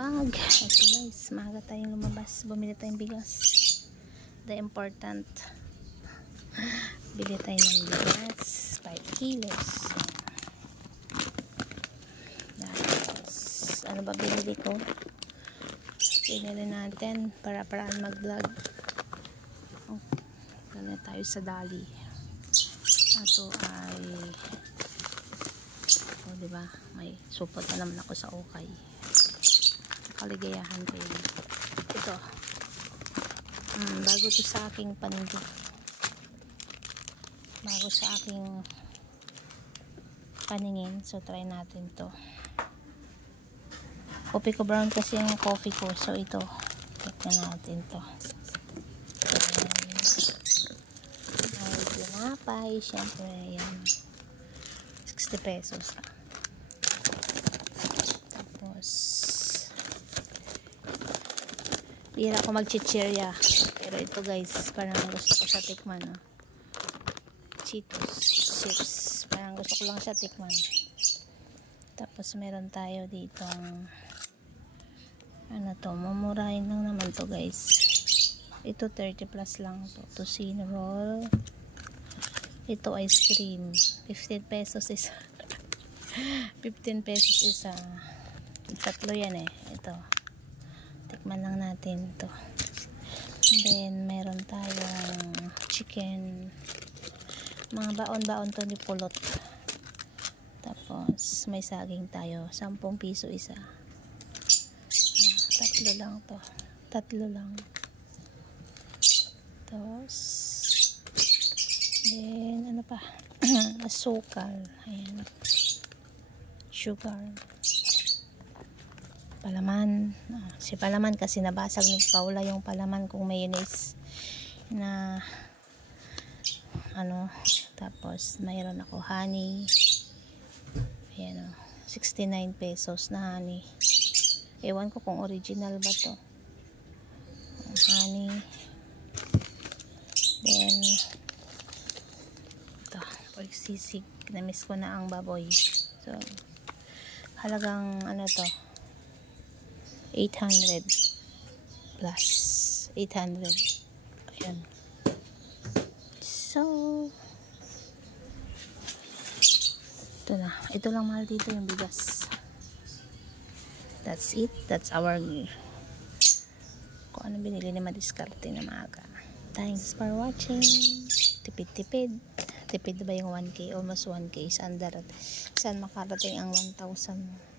Ito guys, maaga tayong lumabas. Bumili tayong bigas. The important. Bili tayo ng bigas. 5 kilos. Tapos, ano ba binili ko? Binili natin para-paraan mag-vlog. Oh, gano'n tayo sa Dali. Ito ay diba? May support na naman ako sa ukay. Kaligayahan ko yun. Ito. Bago to sa aking paningin. Bago sa aking paningin. So, try natin to. Coffee ko brown kasi yung coffee ko. So, ito. Tignan natin to. May tinapay. Siyempre, yan. 60 pesos. Hindi ako mag-chichirya. Pero ito guys, parang gusto ko siya tikman. Oh. Cheetos chips. Parang gusto ko lang siya tikman. Tapos meron tayo ditong ano to, mumurahin lang naman to guys. Ito 30 plus lang to. Tocino roll. Ito ice cream. 15 pesos isa. 15 pesos isa. Tatlo yan eh. Ito. Tikman lang natin to. And then, meron tayong chicken. Mga baon-baon to ni pulot. Tapos, may saging tayo. 10 piso isa. Tatlo lang to. Tatlo lang. Tapos, then, ano pa? Asukal. Ayan. Sugar. Palaman. Si palaman kasi nabasag ni Paula yung palaman kong mayonnaise na ano. Tapos mayroon ako honey. Ayan o. 69 pesos na honey. Ewan ko kung original ba to. Honey. Then ito. Pork sisig. Namiss ko na ang baboy. So halagang ano to, 800 plus 800. Ayan. So ito na. Ito lang mahal dito yung bigas. That's it. That's our kung ano binili na madiskarte na maaga. Thanks for watching. Tipid-tipid. Tipid ba yung 1K? Almost 1K. Saan makarating ang 1,000?